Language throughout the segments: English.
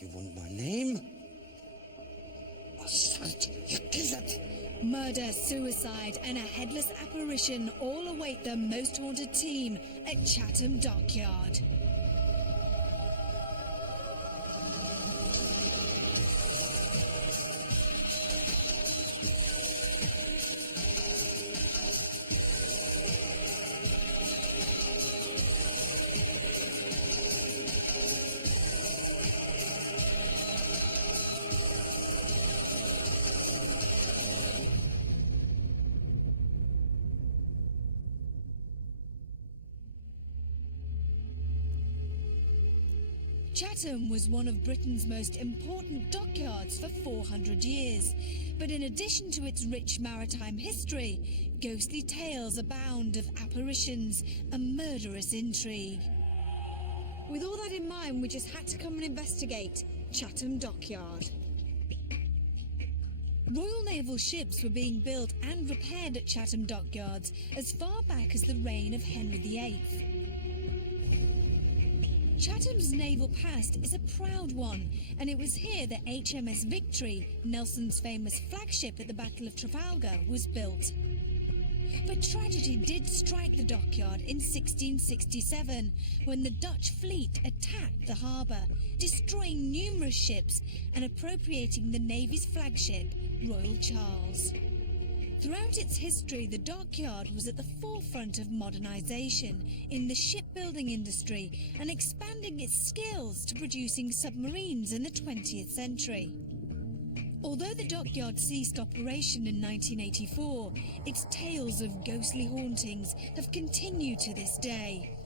You want my name? Assault, you killed. Murder, suicide, and a headless apparition all await the most haunted team at Chatham Dockyard. Chatham was one of Britain's most important dockyards for 400 years, but in addition to its rich maritime history, ghostly tales abound of apparitions and murderous intrigue. With all that in mind, we just had to come and investigate Chatham Dockyard. Royal Naval ships were being built and repaired at Chatham Dockyards as far back as the reign of Henry VIII. Chatham's naval past is a proud one, and it was here that HMS Victory, Nelson's famous flagship at the Battle of Trafalgar, was built. But tragedy did strike the dockyard in 1667, when the Dutch fleet attacked the harbour, destroying numerous ships and appropriating the Navy's flagship, Royal Charles. Throughout its history, the dockyard was at the forefront of modernisation in the shipbuilding industry and expanding its skills to producing submarines in the 20th century. Although the dockyard ceased operation in 1984, its tales of ghostly hauntings have continued to this day.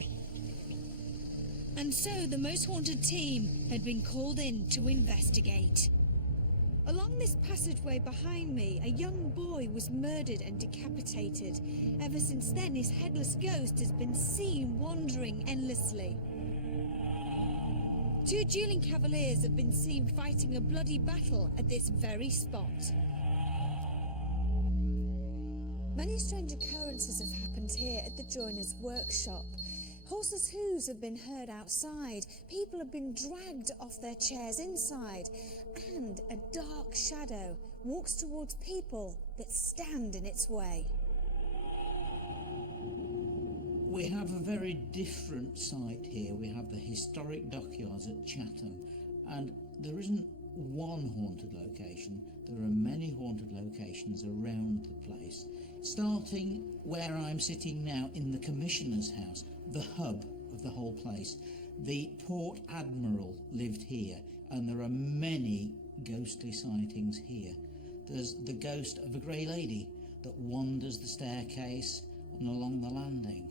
And so the most haunted team had been called in to investigate. Along this passageway behind me, a young boy was murdered and decapitated. Ever since then, his headless ghost has been seen wandering endlessly. Two dueling cavaliers have been seen fighting a bloody battle at this very spot. Many strange occurrences have happened here at the joiner's workshop. Horses' hooves have been heard outside, people have been dragged off their chairs inside, and a dark shadow walks towards people that stand in its way. We have a very different site here. We have the historic dockyards at Chatham, and there isn't one haunted location. There are many haunted locations around the place, starting where I'm sitting now in the Commissioner's house, the hub of the whole place. The Port Admiral lived here, and there are many ghostly sightings here. There's the ghost of a grey lady that wanders the staircase and along the landing.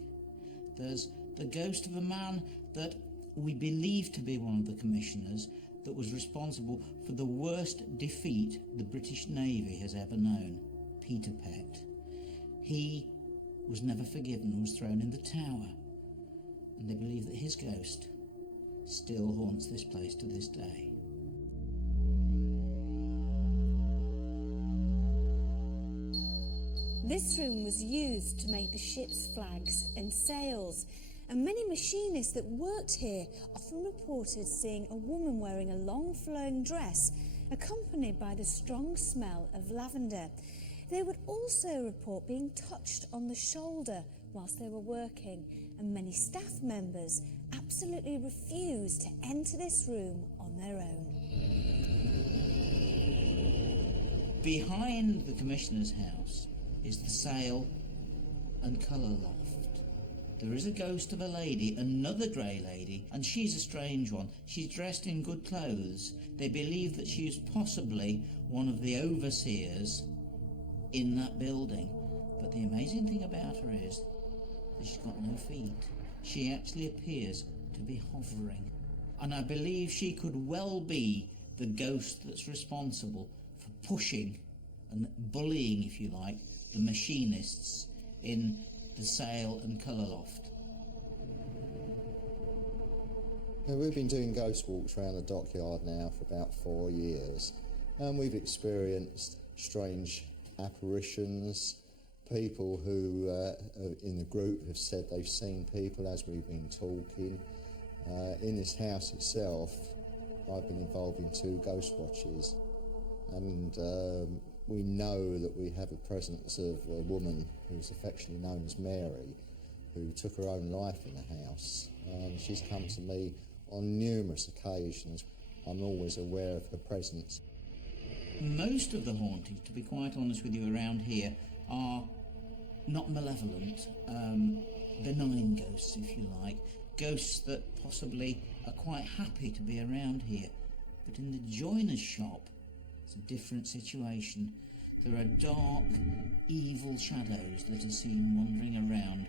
There's the ghost of a man that we believe to be one of the commissioners that was responsible for the worst defeat the British Navy has ever known, Peter Pett. He was never forgiven and was thrown in the Tower, and they believe that his ghost still haunts this place to this day. This room was used to make the ship's flags and sails, and many machinists that worked here often reported seeing a woman wearing a long flowing dress accompanied by the strong smell of lavender. They would also report being touched on the shoulder whilst they were working, and many staff members absolutely refused to enter this room on their own. Behind the Commissioner's house is the sail and colour loft. There is a ghost of a lady, another grey lady, and she's a strange one. She's dressed in good clothes. They believe that she is possibly one of the overseers in that building. But the amazing thing about her is that she's got no feet. She actually appears to be hovering. And I believe she could well be the ghost that's responsible for pushing and bullying, if you like, the machinists in the sail and colour loft. Now, we've been doing ghost walks around the dockyard now for about 4 years, and we've experienced strange apparitions. People who in the group have said they've seen people as we've been talking. In this house itself, I've been involved in 2 ghost watches, and we know that we have a presence of a woman who's affectionately known as Mary, who took her own life in the house, and she's come to me on numerous occasions. I'm always aware of her presence. Most of the hauntings, to be quite honest with you, around here are not malevolent, benign ghosts, if you like. Ghosts that possibly are quite happy to be around here. But in the joiner's shop, it's a different situation. There are dark, evil shadows that are seen wandering around,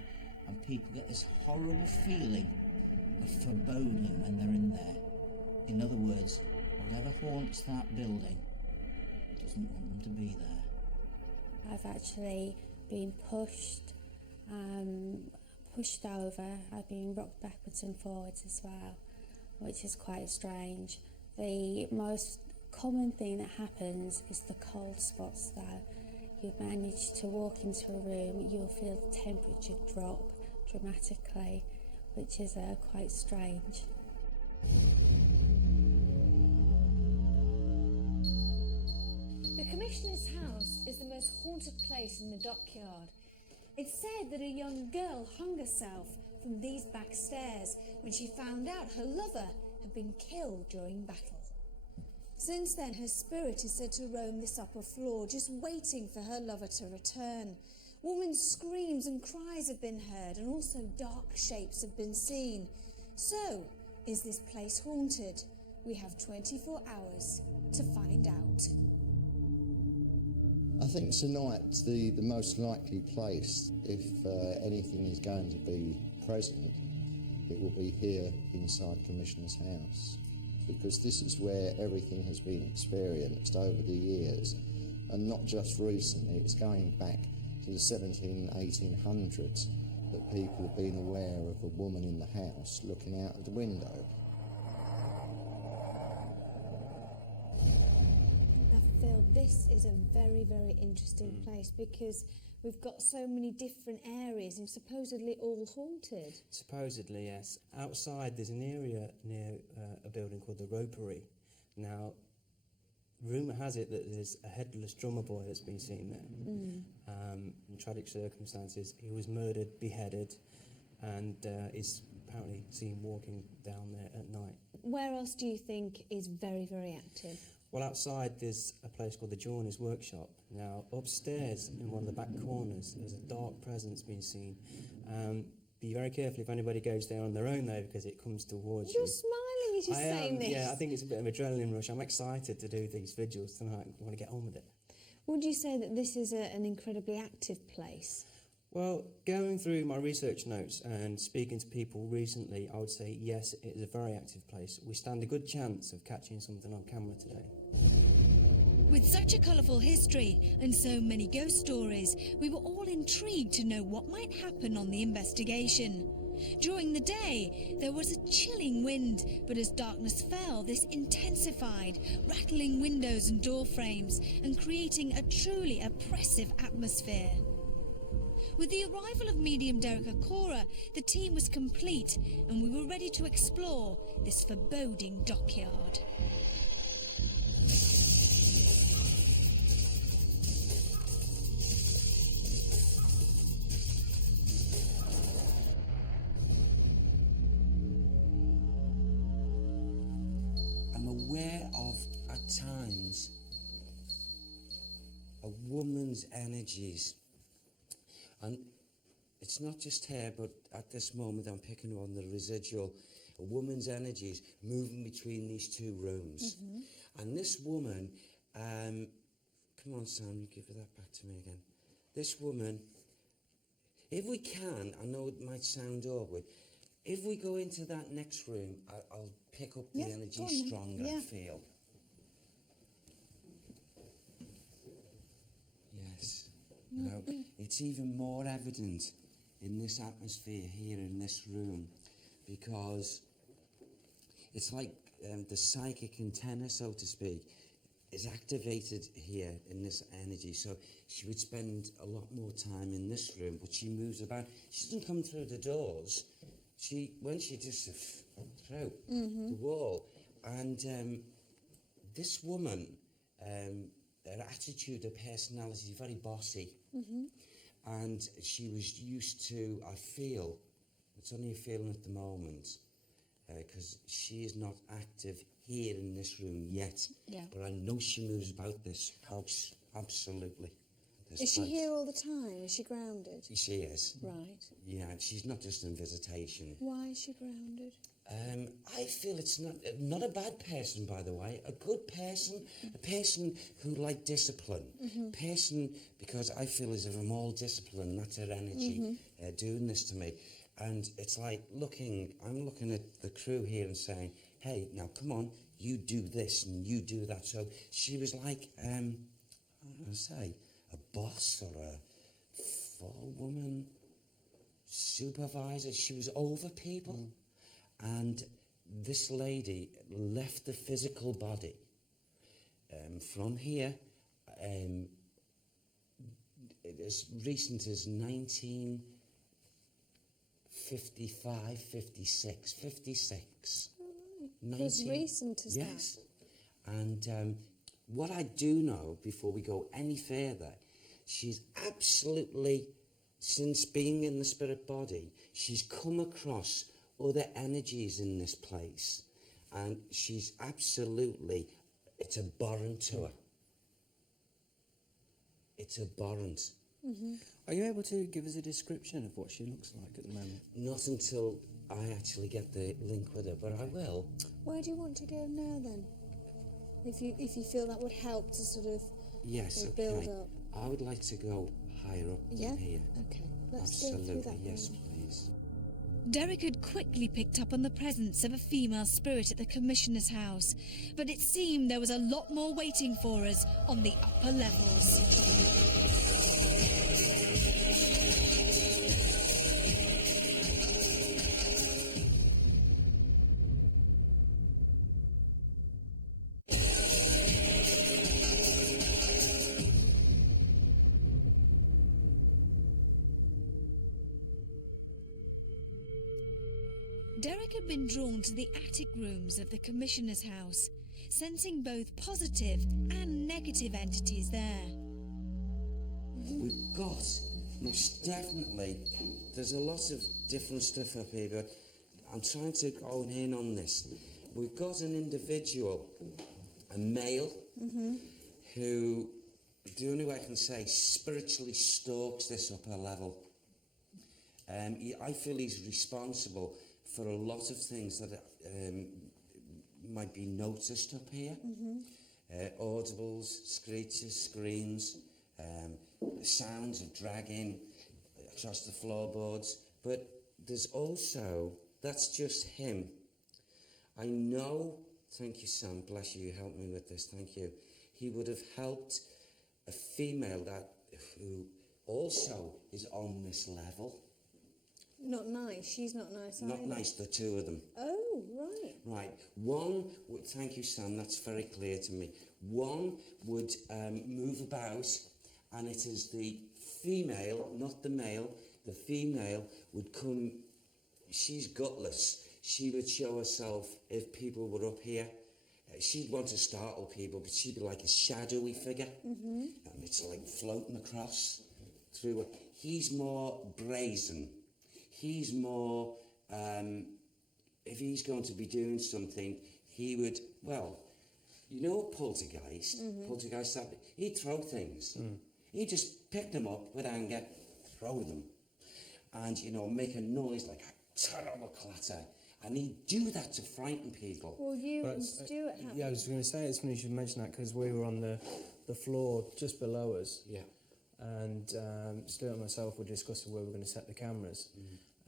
and people get this horrible feeling of foreboding when they're in there. In other words, whatever haunts that building doesn't want them to be there. I've actually been pushed over. I've been rocked backwards and forwards as well, which is quite strange. The most common thing that happens is the cold spots though. You manage to walk into a room, you'll feel the temperature drop dramatically, which is quite strange. The Commissioner's house is the most haunted place in the Dockyard. It's said that a young girl hung herself from these back stairs when she found out her lover had been killed during battle. Since then, her spirit is said to roam this upper floor, just waiting for her lover to return. Women's screams and cries have been heard, and also dark shapes have been seen. So, is this place haunted? We have 24 hours to find out. I think tonight's the most likely place. If anything is going to be present, it will be here inside Commissioner's house, because this is where everything has been experienced over the years, and not just recently. It's going back to the 1800s that people have been aware of a woman in the house looking out of the window. Phil, this is a very, very interesting place because we've got so many different areas and supposedly all haunted. Supposedly, yes. Outside there's an area near a building called the Ropery. Now, rumour has it that there's a headless drummer boy that's been seen there. In tragic circumstances, he was murdered, beheaded, and is apparently seen walking down there at night. Where else do you think is very, very active? Well, outside there's a place called the Joiner's Workshop. Now, upstairs in one of the back corners, there's a dark presence being seen. Be very careful if anybody goes there on their own, though, because it comes towards you. You're smiling as you're saying this. Yeah, I think it's a bit of an adrenaline rush. I'm excited to do these vigils tonight. I want to get on with it. Would you say that this is an incredibly active place? Well, going through my research notes and speaking to people recently, I would say yes, it is a very active place. We stand a good chance of catching something on camera today. With such a colourful history and so many ghost stories, we were all intrigued to know what might happen on the investigation. During the day, there was a chilling wind, but as darkness fell, this intensified, rattling windows and door frames and creating a truly oppressive atmosphere. With the arrival of medium Derek Akora, the team was complete and we were ready to explore this foreboding dockyard. I'm aware of, at times, a woman's energies. And it's not just her, but at this moment I'm picking on the residual. A woman's energies moving between these 2 rooms. And this woman, come on Sam, you give that back to me again. This woman, if we can, I know it might sound awkward, if we go into that next room, I'll pick up the energy stronger, I feel. Yes. Now, it's even more evident in this atmosphere here in this room, because it's like the psychic antenna, so to speak, is activated here in this energy. So she would spend a lot more time in this room, but she moves about. She doesn't come through the doors. When she just through the wall, and this woman, her attitude, her personality is very bossy. And she was used to, I feel, it's only a feeling at the moment, because she is not active here in this room yet. Yeah. But I know she moves about this house, absolutely. This Is she place. here all the time? Is she grounded? She is. Right. Yeah, and she's not just in visitation. Why is she grounded? I feel it's not a bad person, by the way. A good person, a person who like discipline. Person, because I feel as if I'm all discipline, that's her energy doing this to me. And it's like I'm looking at the crew here and saying, hey, now come on, you do this and you do that. So she was like, I don't know to say, a boss or a forewoman, supervisor. She was over people. And this lady left the physical body from here as recent as 1955, 56, 56. As recent as yes. And what I do know, before we go any further, she's absolutely, since being in the spirit body, she's come across other energies in this place, and she's absolutely, it's abhorrent to her. It's abhorrent. Are you able to give us a description of what she looks like at the moment? Not until I actually get the link with her, but I will. Where do you want to go now then? If you feel that would help to sort of Yes, build okay. up. I would like to go higher up Yeah? than here. Okay. Let's go through Absolutely, that yes, then. please. Derek had quickly picked up on the presence of a female spirit at the Commissioner's house, but it seemed there was a lot more waiting for us on the upper levels. Derek had been drawn to the attic rooms of the Commissioner's house, sensing both positive and negative entities there. We've got, most definitely, there's a lot of different stuff up here, but I'm trying to go in on this. We've got an individual, a male, who, the only way I can say, spiritually stalks this upper level. I feel he's responsible for a lot of things that might be noticed up here. Audibles, screeches, screams, sounds of dragging across the floorboards. But there's also, that's just him. I know, thank you Sam, bless you, you helped me with this, thank you. He would have helped a female who also is on this level. Not nice. She's not nice either. Not nice, the two of them. Oh, right. Right. One, thank you, Sam, that's very clear to me. One would move about, and it is the female, not the male, the female would come, she's gutless. She would show herself if people were up here. She'd want to startle people, but she'd be like a shadowy figure. And it's like floating across through it. He's more brazen. He's more, if he's going to be doing something, he would, well, you know, poltergeist, he'd throw things. He'd just pick them up with anger, throw them, and, you know, make a noise like a terrible clatter. And he'd do that to frighten people. Well, you and Stuart have. Yeah, I was going to say, it's funny you should mention that, because we were on the floor just below us. Yeah. And Stuart and myself were discussing where we were going to set the cameras.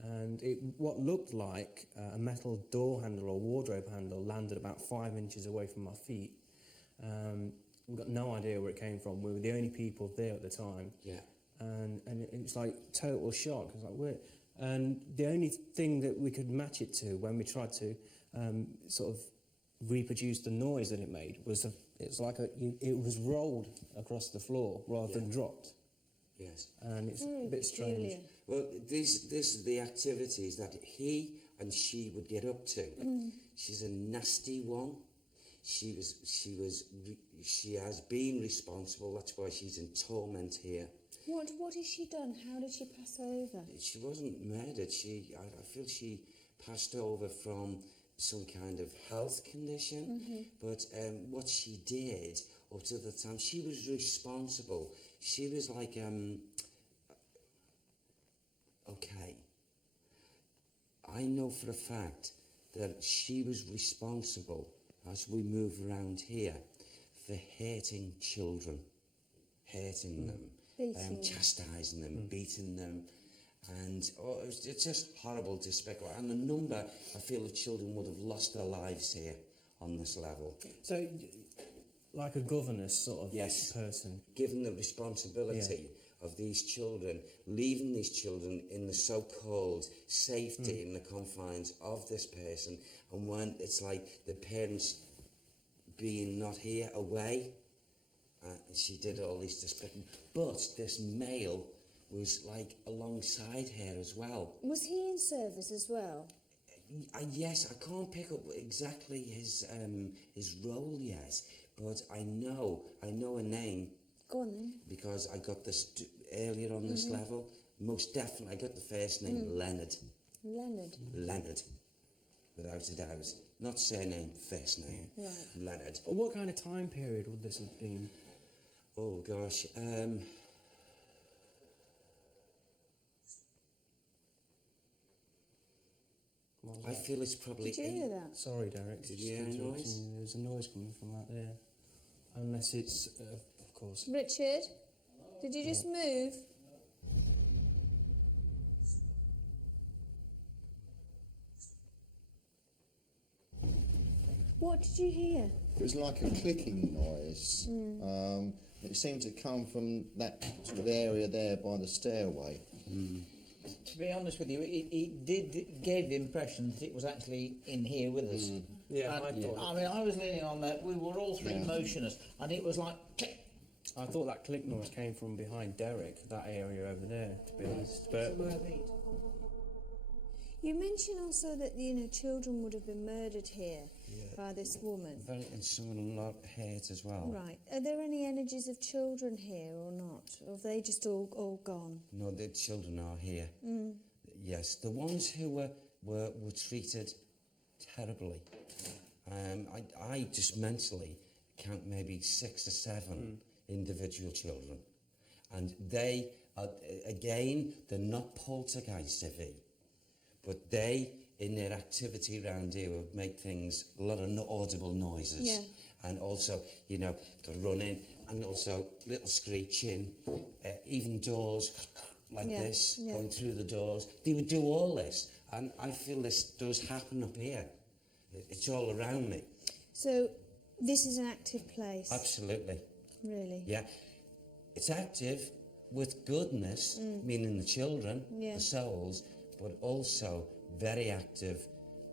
And what looked like a metal door handle or wardrobe handle landed about 5 inches away from our feet. We've got no idea where it came from. We were the only people there at the time. Yeah. And it was like total shock. It was like, weird. And the only thing that we could match it to when we tried to sort of reproduce the noise that it made was it was rolled across the floor rather than dropped. Yes. And it's Very a bit strange. peculiar. Well, this is the activities that he and she would get up to. She's a nasty one. She has been responsible. That's why she's in torment here. What has she done? How did she pass over? She wasn't murdered. I feel she passed over from some kind of health condition. But what she did up to the time, she was responsible. She was like, okay, I know for a fact that she was responsible, as we move around here, for hurting children, hurting them, chastising them, beating them, and it's just horrible, despicable. And a number, I feel, of children would have lost their lives here on this level. So, like a governess sort of Yes. person. Given the responsibility of these children, leaving these children in the so-called safety in the confines of this person, and when it's like the parents being not here, away, she did all these despicable. But this male was like alongside her as well. Was he in service as well? Yes, I can't pick up exactly his role yet, but I know a name. Go on then. Because I got this earlier on this level. Most definitely, I got the first name, Leonard. Leonard, without a doubt. Not surname, first name. Right. Leonard. What kind of time period would this have been? Oh gosh. I feel it's probably. Did you hear that? Sorry, Derek. Did just you hear a interrupting noise? you. There's a noise coming from out there. Unless it's, of course. Richard, did you just move? What did you hear? It was like a clicking noise. It seemed to come from that sort of area there by the stairway. To be honest with you, it gave the impression that it was actually in here with us. Yeah, And, I thought. I mean, I was leaning on that. We were all three motionless, and it was like click. I thought that click noise came from behind Derek, that area over there, to be honest. But You mentioned also that children would have been murdered here by this woman. And someone a lot hurt as well. Right. Are there any energies of children here or not? Or have they just all gone? No, the children are here. Yes, the ones who were treated terribly. I just mentally count maybe 6 or 7 individual children, and they are, again, they're not poltergeist-y, but they, in their activity around here, would make things, a lot of audible noises. Yeah. And also, they're running, and also little screeching, even doors like this, going through the doors. They would do all this, and I feel this does happen up here. It's all around me. So this is an active place. Absolutely. Really? Yeah. It's active with goodness, meaning the children, the souls, but also very active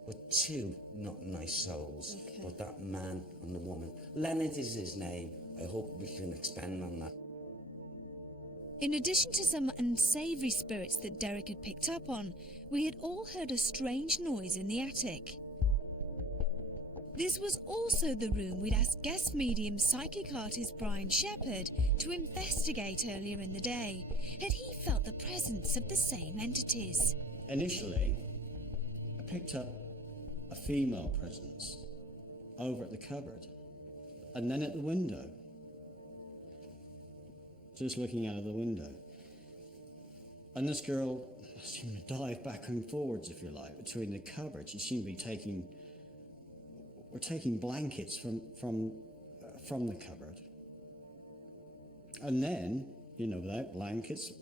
with 2 not nice souls, but that man and the woman. Leonard is his name. I hope we can expand on that. In addition to some unsavoury spirits that Derek had picked up on, we had all heard a strange noise in the attic. This was also the room we'd asked guest medium psychic artist Brian Shepherd to investigate earlier in the day. Had he felt the presence of the same entities? Initially, I picked up a female presence over at the cupboard and then at the window, just looking out of the window. And this girl seemed to dive back and forwards, if you like, between the cupboards. She seemed to be taking blankets from the cupboard. And then, without blankets,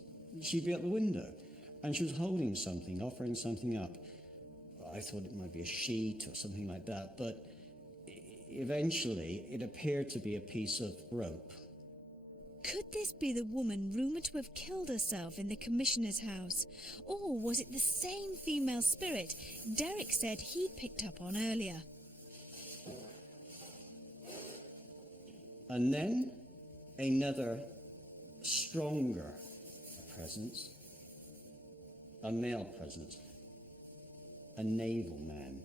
she'd be at the window. And she was holding something, offering something up. I thought it might be a sheet or something like that, but eventually it appeared to be a piece of rope. Could this be the woman rumoured to have killed herself in the Commissioner's house? Or was it the same female spirit Derek said he'd picked up on earlier? And then another stronger presence, a male presence, a naval man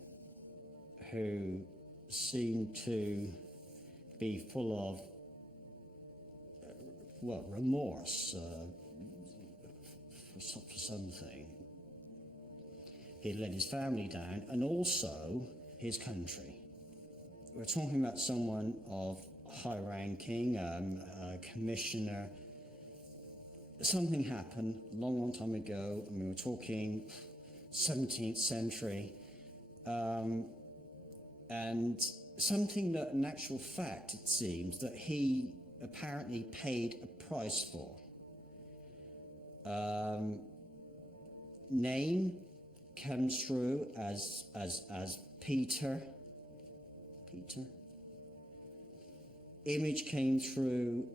who seemed to be full of, remorse for something. He let his family down and also his country. We're talking about someone of high ranking, a commissioner. Something happened a long, long time ago. I mean, we're talking 17th century. And something that, in actual fact, it seems, that he apparently paid a price for. Name comes through as Peter. Image came through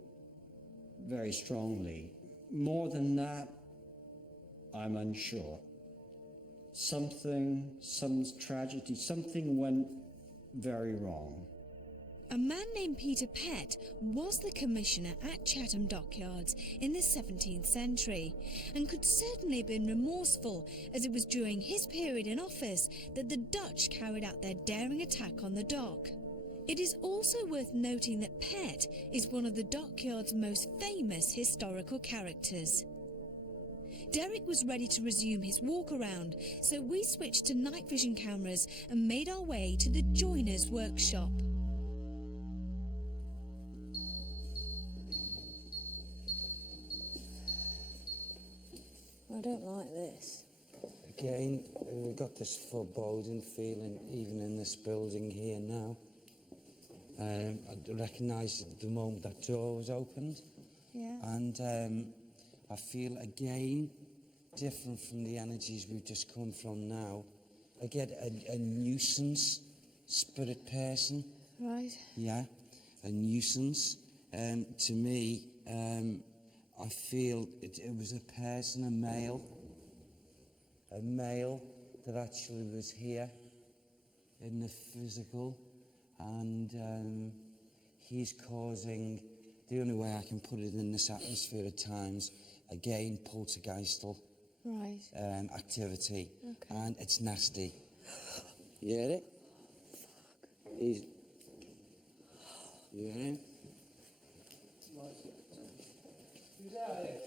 very strongly. More than that, I'm unsure. Some tragedy, something went very wrong. A man named Peter Pett was the commissioner at Chatham Dockyards in the 17th century and could certainly have been remorseful, as it was during his period in office that the Dutch carried out their daring attack on the dock. It is also worth noting that Pett is one of the Dockyard's most famous historical characters. Derek was ready to resume his walk around, so we switched to night vision cameras and made our way to the joiner's workshop. I don't like this. Again, we've got this foreboding feeling even in this building here now. I recognised the moment that door was opened. Yeah. And I feel again different from the energies we've just come from now. I get a nuisance spirit person. Right. Yeah, a nuisance. To me, I feel it was a person, a male that actually was here in the physical, and he's causing, the only way I can put it in this atmosphere at times, again, poltergeistal activity, and it's nasty. You hear it? He's, you hear him? Who's out here?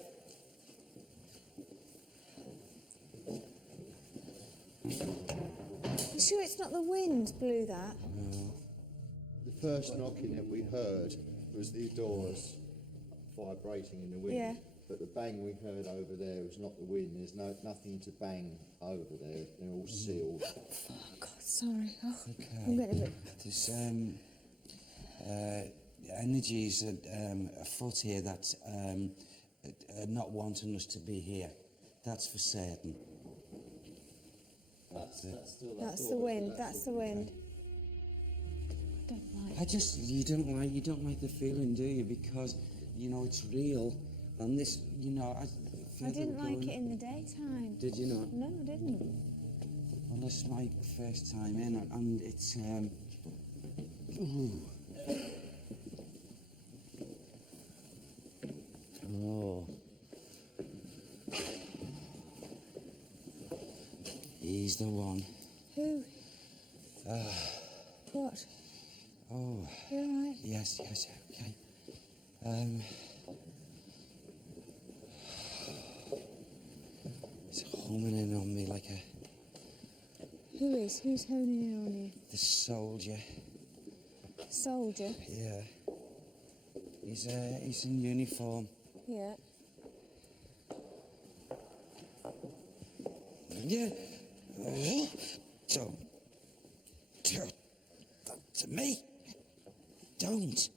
You sure it's not the wind blew that? No. The first knocking that we heard was the doors vibrating in the wind. Yeah. But the bang we heard over there was not the wind. There's nothing to bang over there. They're all sealed. Oh, God, sorry. Oh, Okay. I'm getting a bit... There's energies afoot here that are not wanting us to be here. That's for certain. That's the wind. That's the wind. I don't like. You don't like the feeling, do you? Because you know it's real, and this, you know, I didn't like it in the daytime. Did you not? No, I didn't. Well, this is my first time in, and it's ooh. Oh. He's the one. Who? What? Oh. You all right? Yes, okay. It's homing in on me like a... Who is? Who's honing in on you? The soldier. Soldier? Yeah. He's in uniform. Yeah. Yeah. Don't do that to me. Don't.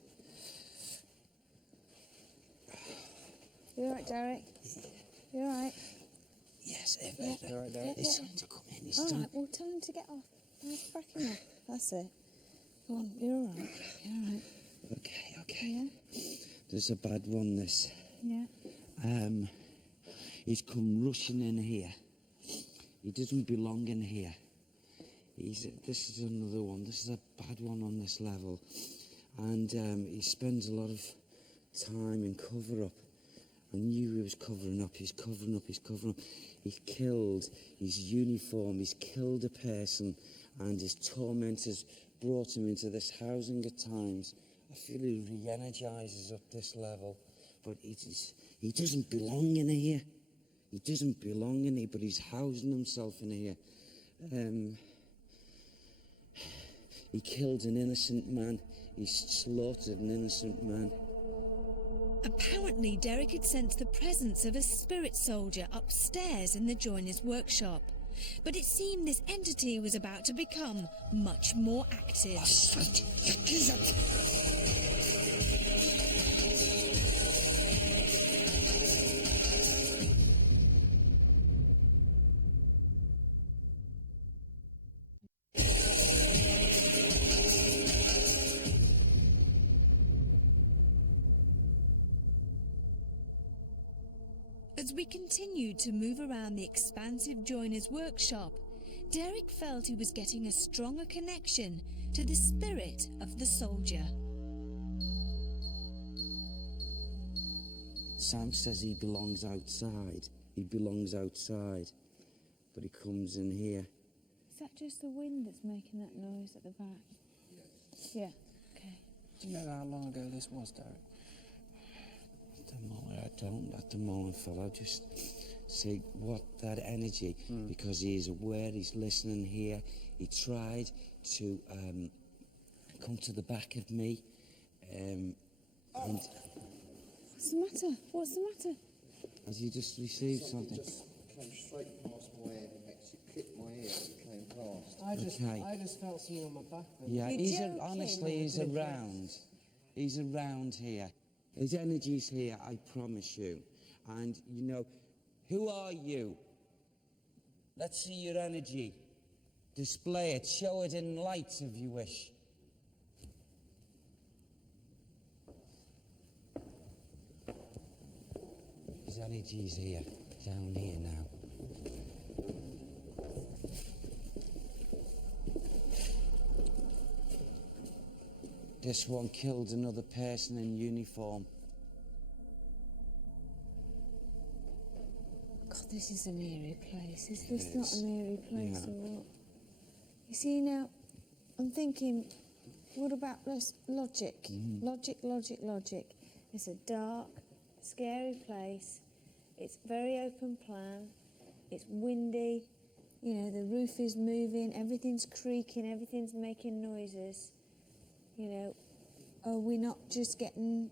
You all right, Derek? You all right? Yes, Yeah. All right, Yeah, It's yeah. time to come in. It's All time. right, well, tell him to get off. Nice cracking off. That's it. Go on, you're all right. You're all right. Okay. Yeah? There's a bad one, this. Yeah. He's come rushing in here. He doesn't belong in here. This is another one. This is a bad one on this level. And he spends a lot of time in cover-up. I knew he was covering up. He's covering up. He's killed his uniform. He's killed a person. And his tormentors brought him into this housing at times I feel he re-energises up this level, but he doesn't belong in here. He doesn't belong in here, but he's housing himself in here. He killed an innocent man. He slaughtered an innocent man. Apparently, Derek had sensed the presence of a spirit soldier upstairs in the joiner's workshop. But it seemed this entity was about to become much more active. As we continued to move around the expansive joiner's workshop, Derek felt he was getting a stronger connection to the spirit of the soldier. Sam says he belongs outside. He belongs outside, but he comes in here. Is that just the wind that's making that noise at the back? Yeah. Okay. Do you know how long ago this was, Derek? At the moment, fella, just say what that energy, because he is aware, he's listening here. He tried to come to the back of me, and What's the matter? What's the matter? has he just received something? Just came straight past my head and actually clipped my ear as it came past. I just felt something on my back. Yeah, You're joking. honestly, he's around. He's around here. His energy's here, I promise you. And, you know, who are you? Let's see your energy. Display it, show it in lights if you wish. His energy's here, down here now. This one killed another person in uniform. God, this is an eerie place. Is this not It's- an eerie place yeah. or what? You see, now, I'm thinking, what about this logic? Logic. It's a dark, scary place. It's very open plan. It's windy. You know, the roof is moving. Everything's creaking. Everything's making noises. You know, are we not just getting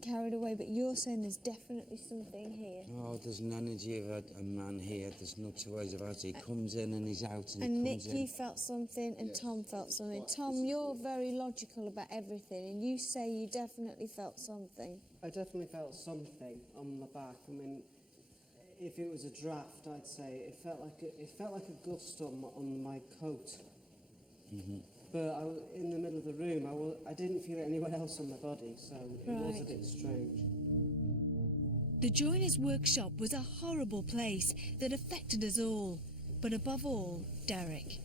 carried away? But you're saying there's definitely something here. Oh, there's an energy of a man here. There's no two ways about it. He comes in and he's out and And he Nick, comes in. you felt something, and Tom felt something. Tom, you're very logical about everything, and you say you definitely felt something. I definitely felt something on the back. I mean, if it was a draft, I'd say it felt like a gust on my coat. But in the middle of the room, I didn't feel it anywhere else on my body, so it was a Right. bit strange. The joiner's workshop was a horrible place that affected us all, but above all, Derek.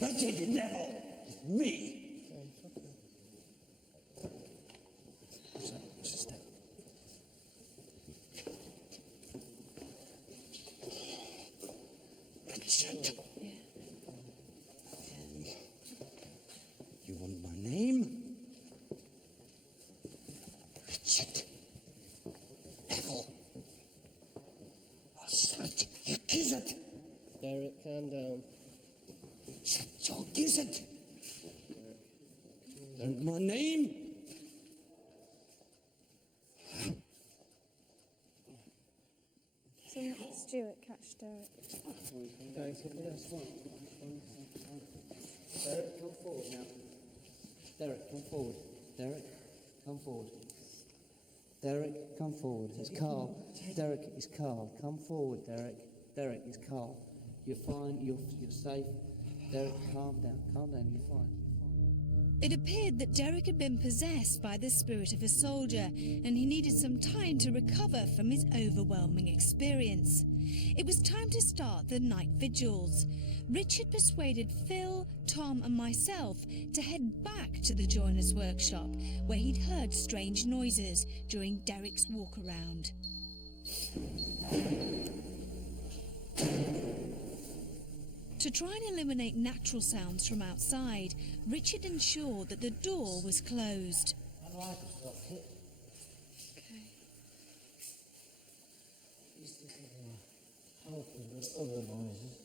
That didn't me. You want my name? Richard. Neville. Shut your gizzard. Derek, calm down. Shut your gizzard. And my name? Stuart, catch Derek. That's fine. Derek, come forward now. Derek, come forward. Derek, come forward. Derek, come forward. It's Carl. Derek, it's Carl. Come forward, Derek. Derek, it's Carl. You're fine. You're safe. Derek, calm down. Calm down. You're fine. It appeared that Derek had been possessed by the spirit of a soldier, and he needed some time to recover from his overwhelming experience. It was time to start the night vigils. Richard persuaded Phil, Tom and myself to head back to the joiner's workshop, where he'd heard strange noises during Derek's walk around. To try and eliminate natural sounds from outside, Richard ensured that the door was closed. I like a stop it. Okay. He's thinking of helping with other noises.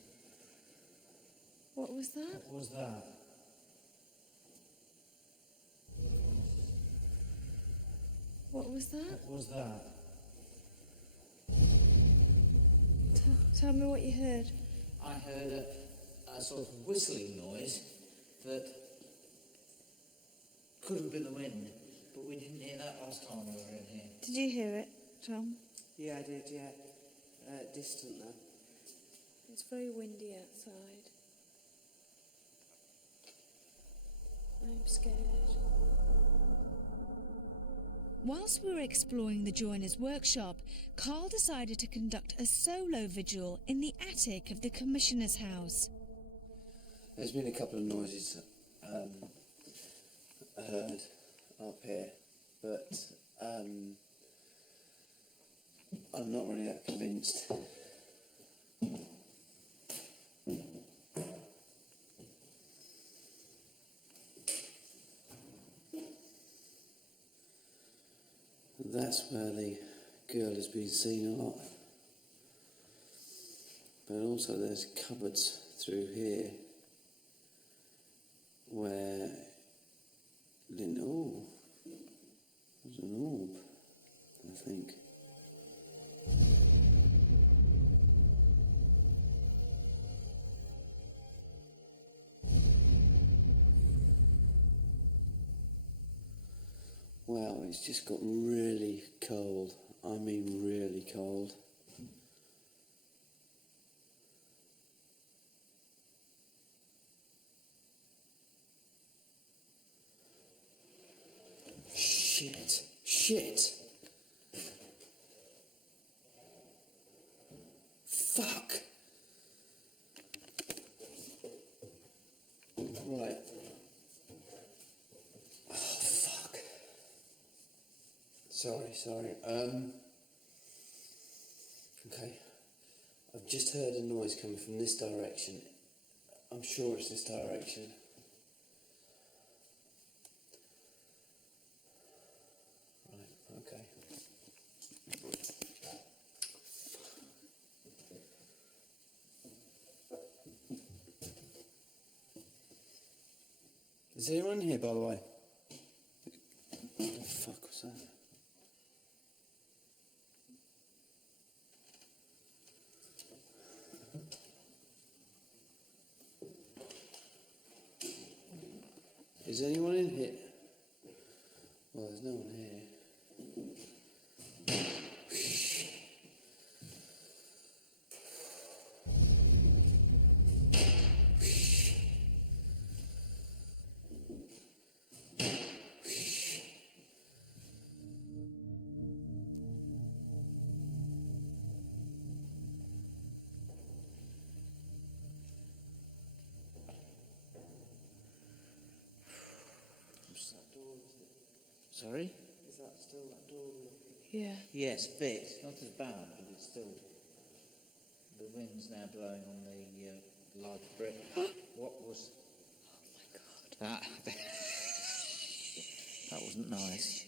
What was that? What was that? What was that? What was that? Tell me what you heard. I heard a sort of whistling noise that could have been the wind, but we didn't hear that last time we were in here. Did you hear it, Tom? Yeah, I did, yeah. Distant though. It's very windy outside. I'm scared. Whilst we were exploring the joiner's workshop, Carl decided to conduct a solo vigil in the attic of the commissioner's house. There's been a couple of noises heard up here, but I'm not really that convinced. That's where the girl has been seen a lot. But also there's cupboards through here where oh, there's an orb, I think. Wow, it's just got really cold. I mean really cold. Shit. Fuck. Right. Oh, fuck. Sorry. Okay. I've just heard a noise coming from this direction. I'm sure it's this direction. Right, okay. Is anyone here, by the way? What the fuck was that? Is anyone in here? Well, there's no one here. Sorry? Is that still that door? Yeah. Yes, a bit. Not as bad, but it's still... The wind's now blowing on the large brick. What was... Oh, my God. That wasn't nice.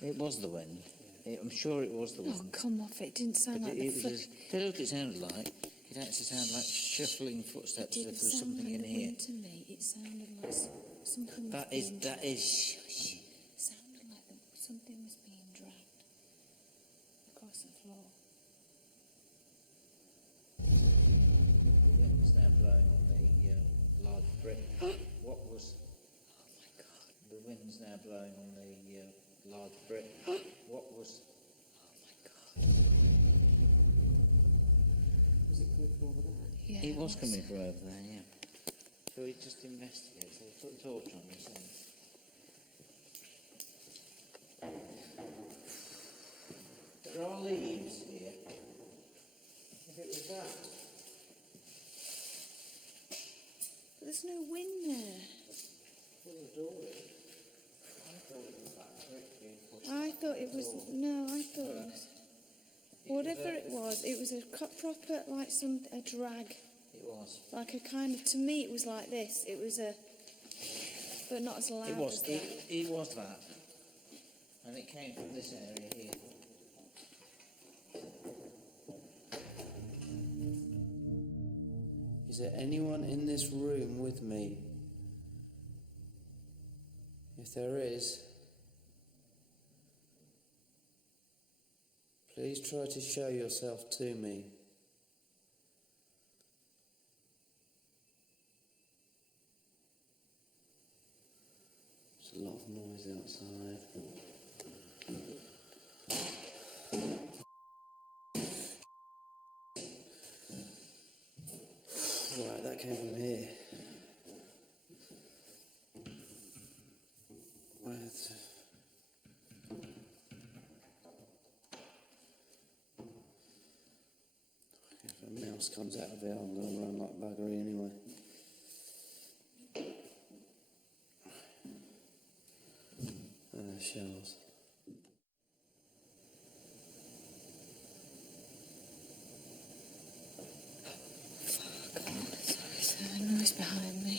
It was the wind. I'm sure it was the wind. Oh, come off. It didn't sound But like the flip. tell you what it sounded like. It actually sounded like shuffling footsteps It if didn't there was sound something like in the here. wind to me. It sounded like something That was is... being That dragged. is... It sounded like something was being dragged across the floor. The wind's now blowing on the large brick. What was... Oh, my God. The wind's now blowing on the large brick. What was... Oh, my God. Was it coming from over there? Yeah, It was coming from over there, yeah. So we just investigate. So we'll put the torch on this end. There are leaves here. If it was that. But there's no wind there. Put the door in. I thought it was that brick being pushed. I thought it was... No, I thought it was... Whatever it was a proper, like, a drag. It was. was. Like a kind of, to me it was like this. It was a, but not as loud It was. as that. It was that, and it came from this area here. Is there anyone in this room with me? If there is, please try to show yourself to me. There's a lot of noise outside. Right, that came from here. Where's... If a mouse comes out of it, I'm going to run like buggery anyway. Shells. There's a noise behind me.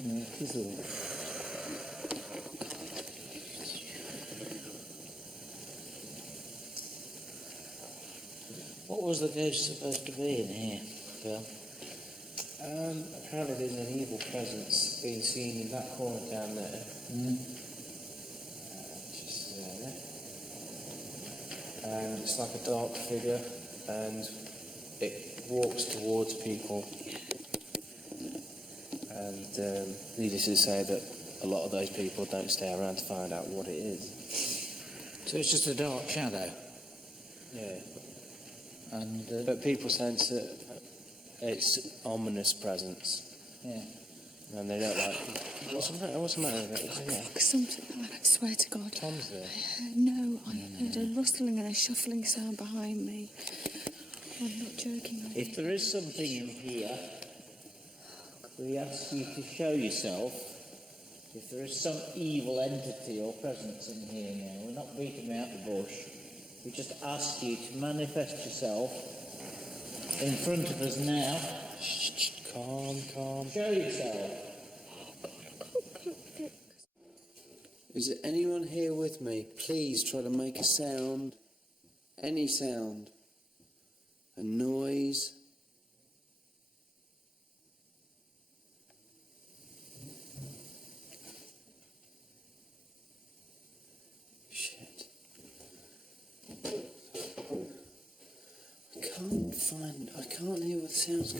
Yeah, it is a little. What was the ghost supposed to be in here, Phil? Apparently there's an evil presence being seen in that corner down there. Just there. And it's like a dark figure, and it walks towards people. And needless to say that a lot of those people don't stay around to find out what it is. So it's just a dark shadow. Yeah. And But people sense that it's ominous presence. yeah. And they don't like... What's the matter with it? Yeah. Something, I swear to God. Tom's there. No, I heard a rustling and a shuffling sound behind me. I'm not joking. If there is something in here, we ask you to show yourself. If there is some evil entity or presence in here now, we're not beating out the bush. We just ask you to manifest yourself in front of us now. Shh, calm. Show yourself. Is there anyone here with me? Please try to make a sound. Any sound. A noise. Shit. I can't hear what the sounds.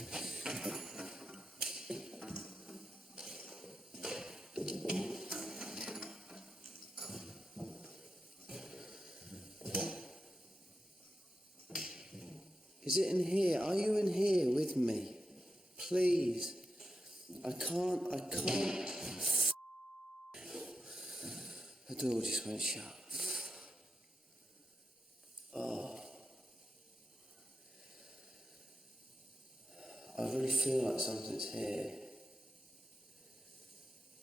Is it in here? Are you in here with me? Please. I can't. The door just went shut. Oh. I really feel like something's here.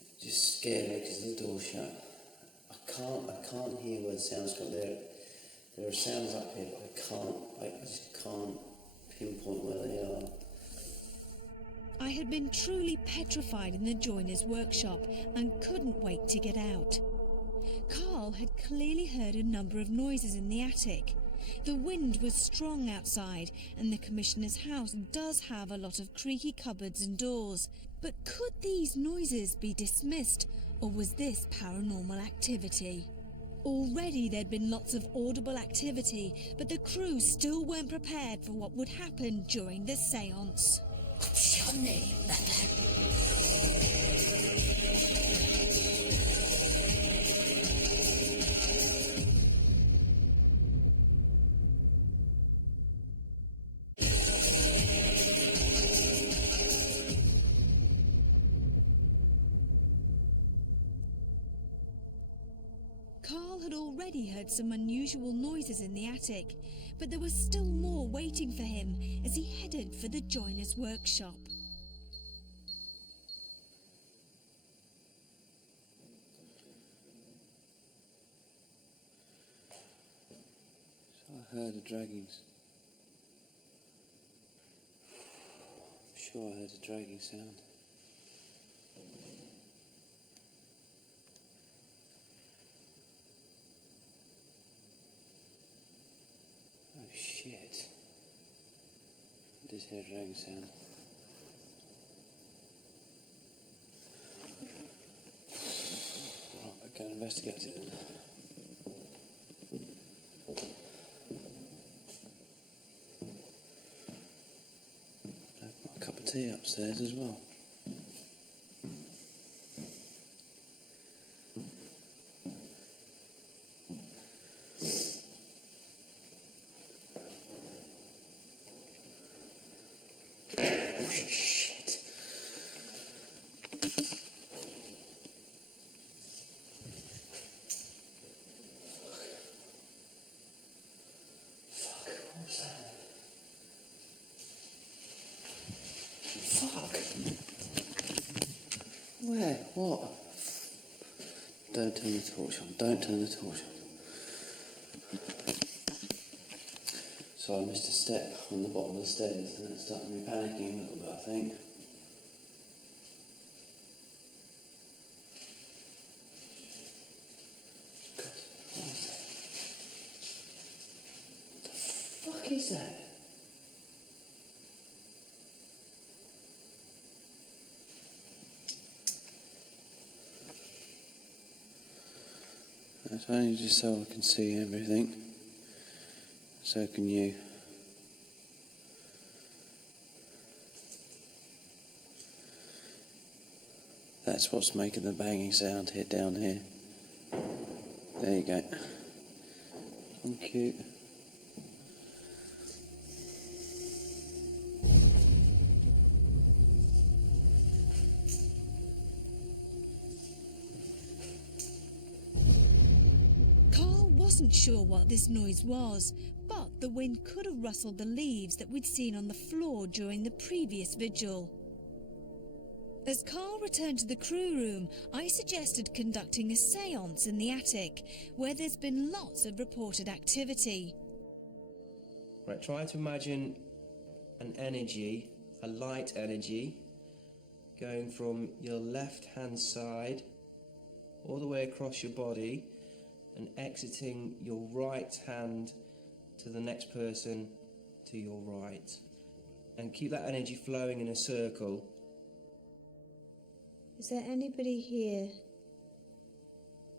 It just scared me because the door's shut. I can't hear where the sounds come. There are sounds up here, but I just can't pinpoint where they are. I had been truly petrified in the joiner's workshop and couldn't wait to get out. Carl had clearly heard a number of noises in the attic. The wind was strong outside, and the Commissioner's house does have a lot of creaky cupboards and doors. But could these noises be dismissed, or was this paranormal activity? Already there'd been lots of audible activity, but the crew still weren't prepared for what would happen during the séance. What's your name, brother? Carl had already heard some unusual noises in the attic, but there was still more waiting for him as he headed for the joiner's workshop. I heard the draggings. sure I heard a dragging sound. Oh shit. I did hear a dragging sound. Right, I'll go and investigate it then. I've got a cup of tea upstairs as well. Fuck. Where? What? Don't turn the torch on. Don't turn the torch on. So I missed a step on the bottom of the stairs and that started me panicking a little bit, I think. God, what is that? What the fuck is that? That's only just so I can see everything. So can you. That's what's making the banging sound here down here. There you go. Thank you. Wasn't sure what this noise was, but the wind could have rustled the leaves that we'd seen on the floor during the previous vigil. As Carl returned to the crew room, I suggested conducting a séance in the attic, where there's been lots of reported activity. Right, try to imagine an energy, a light energy, going from your left-hand side all the way across your body and exiting your right hand to the next person to your right. And keep that energy flowing in a circle. Is there anybody here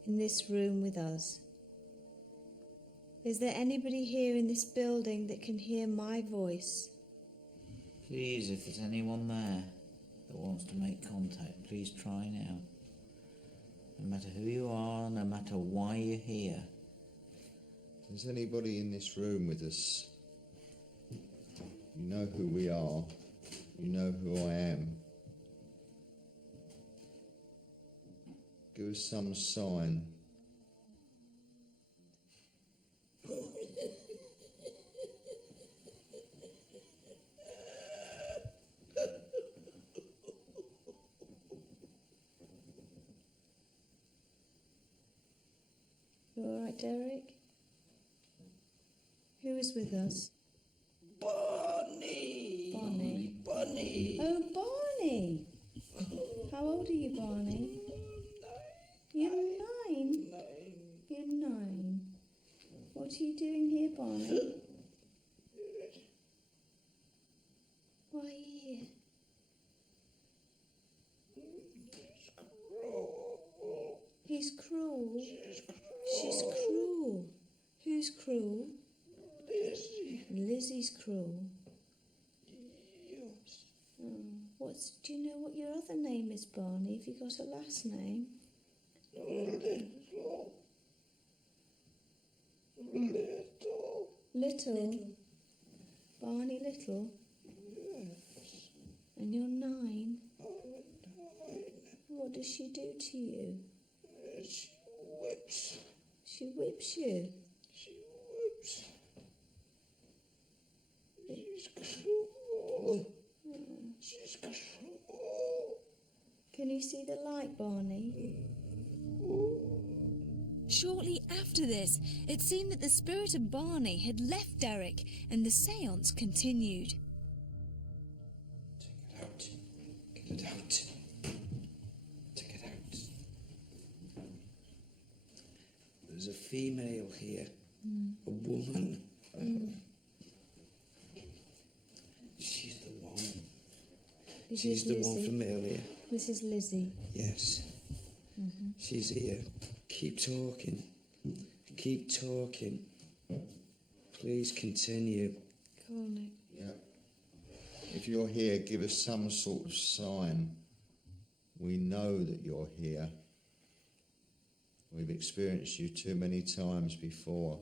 in this room with us? Is there anybody here in this building that can hear my voice? Please, if there's anyone there that wants to make contact, please try now. No matter who you are, no matter why you're here. Is anybody in this room with us? You know who we are. You know who I am. Give us some sign. You all right, Derek? Who is with us? Barney! Barney. Barney! Oh, Barney! How old are you, Barney? 9. You're 9? 9. You're 9. What are you doing here, Barney? Why are you here? He's cruel. She's cruel. Who's cruel? Lizzie. Lizzie's cruel. Yes. Oh, do you know what your other name is, Barney? Have you got a last name? Little. Little. Barney Little? Yes. And you're 9? I'm 9. What does she do to you? She whips. She whips you? She whips. She's cruel. She's cruel. Can you see the light, Barney? Shortly after this, it seemed that the spirit of Barney had left Derek and the séance continued. Take it out. it out. Take it out. There's a female here, a woman. She's the one. She's the one from earlier. This is Lizzie. Yes. She's here. Keep talking. Keep talking. Please continue. Go on, Nick. Yeah. If you're here, give us some sort of sign. We know that you're here. We've experienced you too many times before.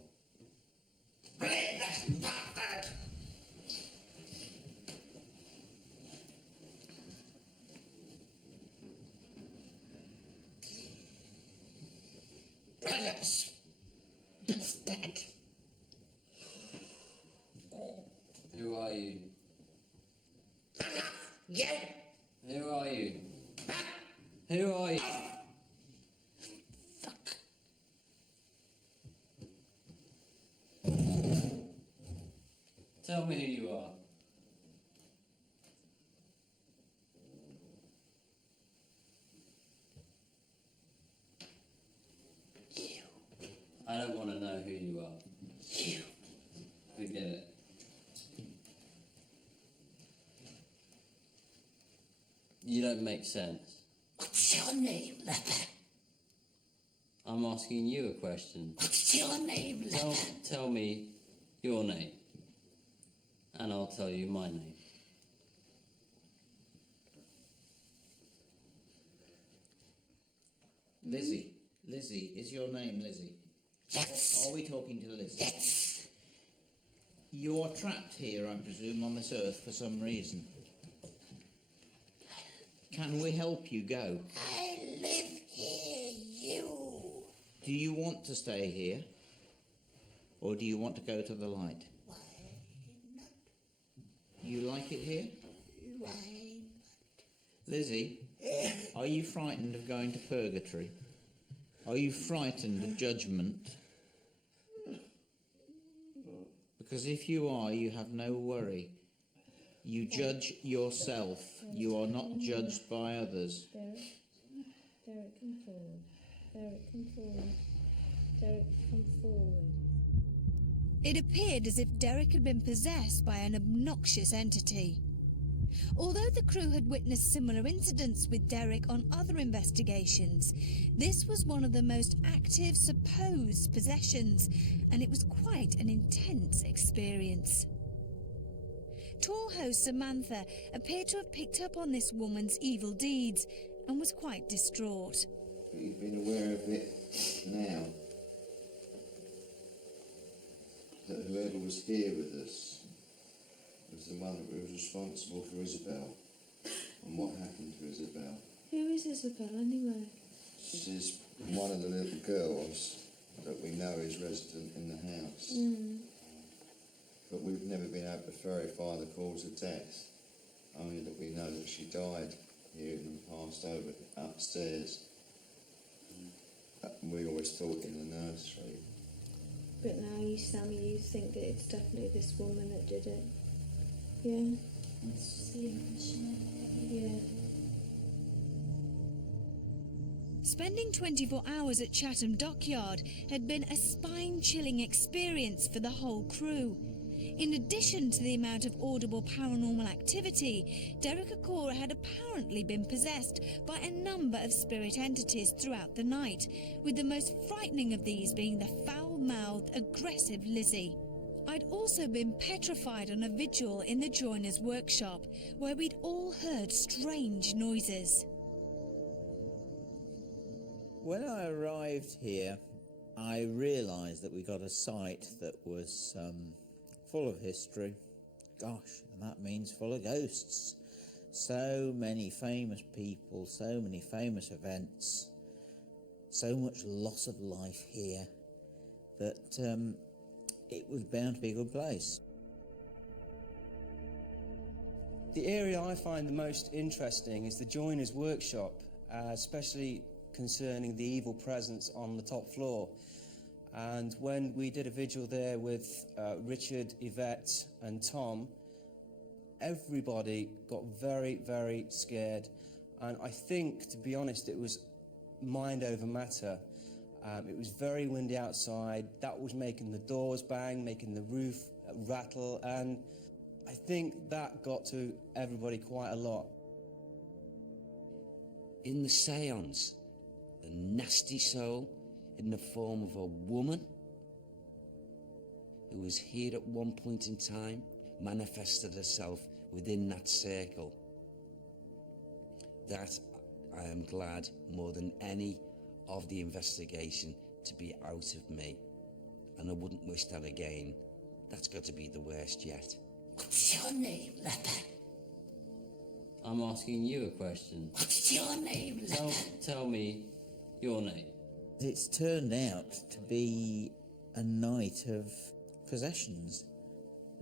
Who are you? Yeah. Who are you? Who are you? Tell me who you are. I don't want to know who you are. Forget it. You don't make sense. What's your name, leper? I'm asking you a question. What's your name, leper? Tell me your name, and I'll tell you my name. Lizzie. Lizzie, is your name Lizzie? Yes. Are we talking to Lizzie? Yes. You are trapped here, I presume, on this earth for some reason. Can we help you go? I live here, you. Do you want to stay here? Or do you want to go to the light? Why not? You like it here? Why Lizzie, are you frightened of going to purgatory? Are you frightened of judgment? Because if you are, you have no worry. You judge yourself. You are not judged by others. Derek, come forward. Derek, come forward. Derek, come forward. It appeared as if Derek had been possessed by an obnoxious entity. Although the crew had witnessed similar incidents with Derek on other investigations, this was one of the most active supposed possessions, and it was quite an intense experience. Tour host Samantha appeared to have picked up on this woman's evil deeds and was quite distraught. But you've been aware of it now. That whoever was here with us was the one that was responsible for Isabel and what happened to Isabel. Who is Isabel, anyway? She's one of the little girls that we know is resident in the house. But we've never been able to verify the cause of death, only that we know that she died here and passed over upstairs. We always thought in the nursery. But now, Sammy, you think that it's definitely this woman that did it? Yeah? Yeah. Spending 24 hours at Chatham Dockyard had been a spine-chilling experience for the whole crew. In addition to the amount of audible paranormal activity, Derek Acora had apparently been possessed by a number of spirit entities throughout the night, with the most frightening of these being the foul-mouthed, aggressive Lizzie. I'd also been petrified on a vigil in the joiner's workshop, where we'd all heard strange noises. When I arrived here, I realised that we got a site that was full of history. Gosh, and that means full of ghosts. So many famous people, so many famous events, so much loss of life here that it was bound to be a good place. The area I find the most interesting is the joiner's workshop, especially concerning the evil presence on the top floor. And when we did a vigil there with Richard, Yvette and Tom, everybody got very, very scared. And I think, to be honest, it was mind over matter. It was very windy outside. That was making the doors bang, making the roof rattle, and I think that got to everybody quite a lot. In the seance, the nasty soul in the form of a woman who was here at one point in time manifested herself within that circle. That I am glad more than any of the investigation to be out of me, and I wouldn't wish that again. That's got to be the worst yet. What's your name, leper? I'm asking you a question. What's your name, leper? Tell me your name. It's turned out to be a night of possessions.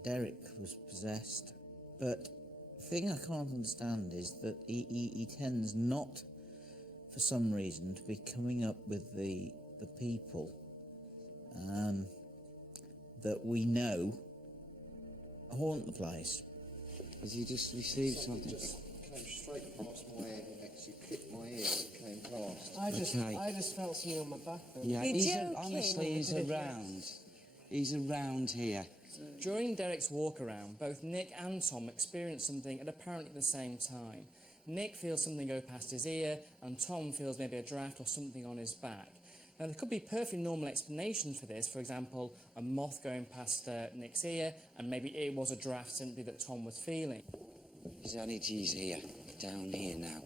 Derek was possessed, but the thing I can't understand is that he tends not, for some reason, to be coming up with the people that we know haunt the place. Has he just received something? Just came straight past my ear, actually clipped my ear, it came past. I just felt something on my back then. Yeah, You're joking. honestly, he's around. He's around here. During Derek's walk around, both Nick and Tom experienced something at apparently the same time. Nick feels something go past his ear, and Tom feels maybe a draft or something on his back. Now, there could be perfectly normal explanations for this. For example, a moth going past Nick's ear, and maybe it was a draft simply that Tom was feeling. His energy's here, down here now.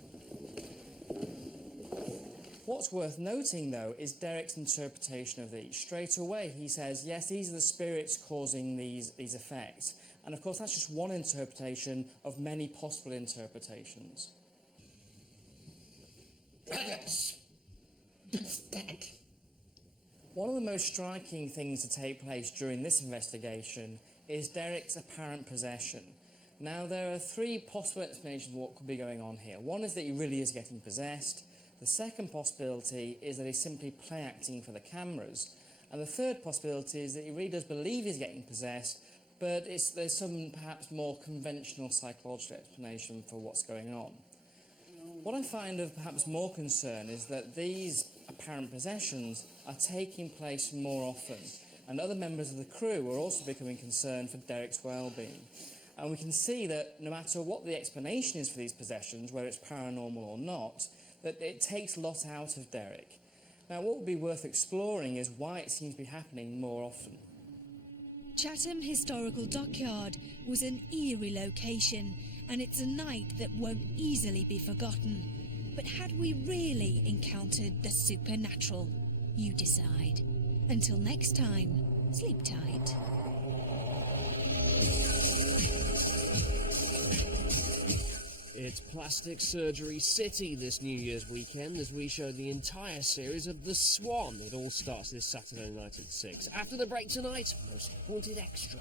What's worth noting, though, is Derek's interpretation of these. Straight away, he says, yes, these are the spirits causing these effects. And, of course, that's just one interpretation of many possible interpretations. That's dead. One of the most striking things to take place during this investigation is Derek's apparent possession. Now, there are three possible explanations of what could be going on here. One is that he really is getting possessed. The second possibility is that he's simply play acting for the cameras. And the third possibility is that he really does believe he's getting possessed, but there's some perhaps more conventional psychological explanation for what's going on. What I find of perhaps more concern is that these apparent possessions are taking place more often, and other members of the crew are also becoming concerned for Derek's well-being. And we can see that no matter what the explanation is for these possessions, whether it's paranormal or not, that it takes a lot out of Derek. Now, what would be worth exploring is why it seems to be happening more often. Chatham Historical Dockyard was an eerie location, and it's a night that won't easily be forgotten. But had we really encountered the supernatural? You decide. Until next time, sleep tight. It's Plastic Surgery City this New Year's weekend as we show the entire series of The Swan. It all starts this Saturday night at 6. After the break tonight, Most Haunted Extra.